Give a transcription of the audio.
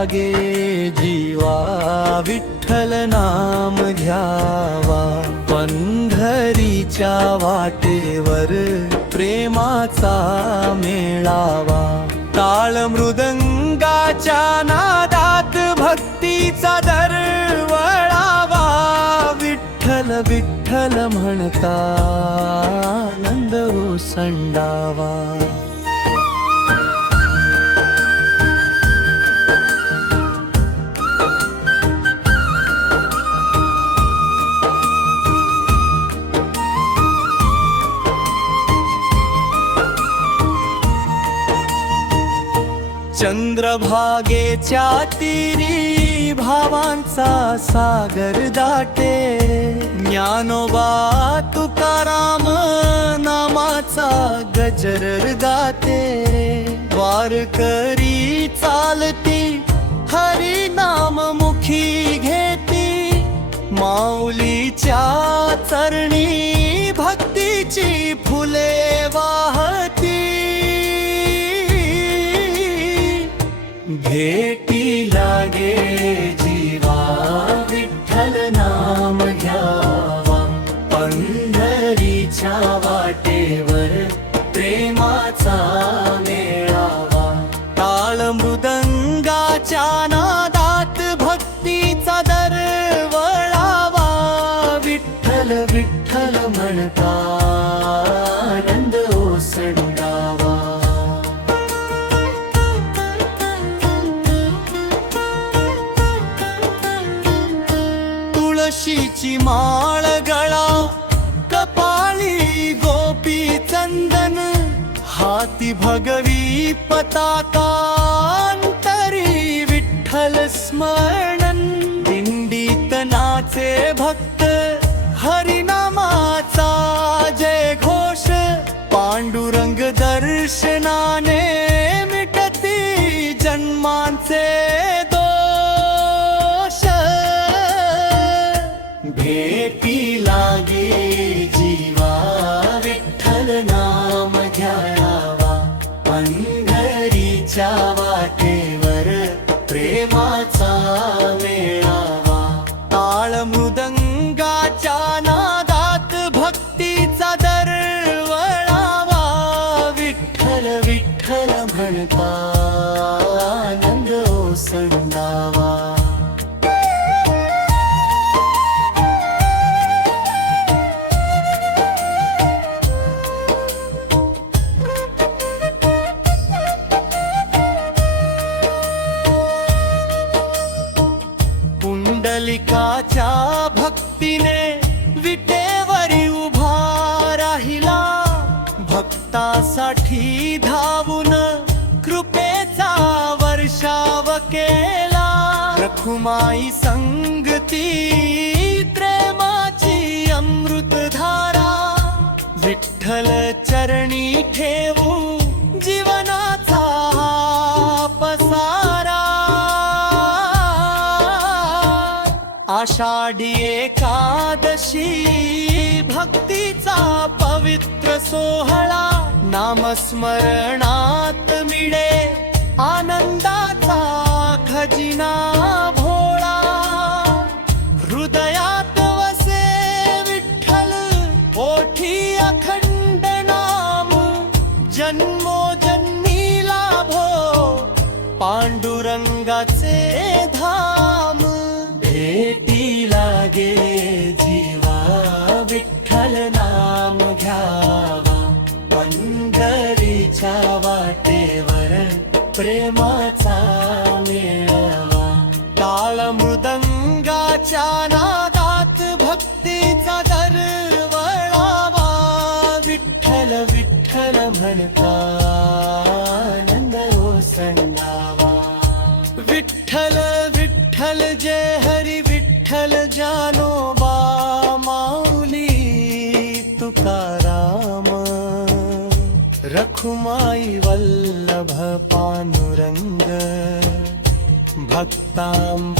लागे जीवा विठ्ठल नाम घ्यावा पंढरीच्या वाटेवर प्रेमाचा मेळावा टाळ मृदंगाच्या नादात भक्तीचा दरवळावा विठ्ठल विठ्ठल म्हणता आनंद ओसंडावा चंद्रभागेच्या तीरी भावांचा सागर दाटे ज्ञानोबा तुकाराम नामाचा गजर गाते वारकरी चालती हरी नाम मुखी घेती माऊलीच्या चरणी भक्तीची फुले वाहती भेटी लागे जीवा विठ्ठल नाम घ्यावा पंढरीच्या वाटेवर प्रेमाचा मेळावा टाळ मृदंगाच्या नादात भक्तीचा दरवळावा विठ्ठल विठ्ठल म्हणता आनंद ओसंडावा तुळशीची माळ गळा कपाळी गोपी चंदन हाती भगवी पताका अंतरी विठ्ठल स्मरण दिंडीत नाचे भक्त हरिनामाचा जय घोष पांडुरंग दर्शनाने मिटती जन्मांचे भेटी लागे जीवा विठ्ठल नाम घ्यावा पंढरीच्या वाटेवर प्रेमाचा मेळावा टाळ मृदंगाच्या नादात भक्तीचा दरवळावा विठ्ठल विठ्ठल म्हणता आनंद ओसंडावा पुंडलिकाच्या भक्तीने विटेवरी उभा राहिला भक्तासाठी धावून कृपेचा वर्षाव केला रखुमाई संगती प्रेमाची अमृतधारा विठ्ठल चरणी ठेवू जीवनाचा पसारा आषाढी एकादशी भक्तीचा पवित्र सोहळा नामस्मरणात मिळे आनंदाचा खजिना भोळा हृदयात वसे विठ्ठल ओठी अखंड नाम जन्मोजन्मी लाभो पांडुरंगाचे धाम भेटी लागे जीवा विठ्ठल नाम घ्यावा पंढरीच्या वाटेवर प्रेमाचा मेळावा टाळ मृदंगाच्या नादात भक्तीचा दरवळावा विठ्ठल विठ्ठल म्हणता आनंद ओसंडावा विठ्ठल विठ्ठल जय हरी विठ्ठल जानोबा माऊली तुकाराम रखुमाई वल्लभ पांडुरंग भक्तांब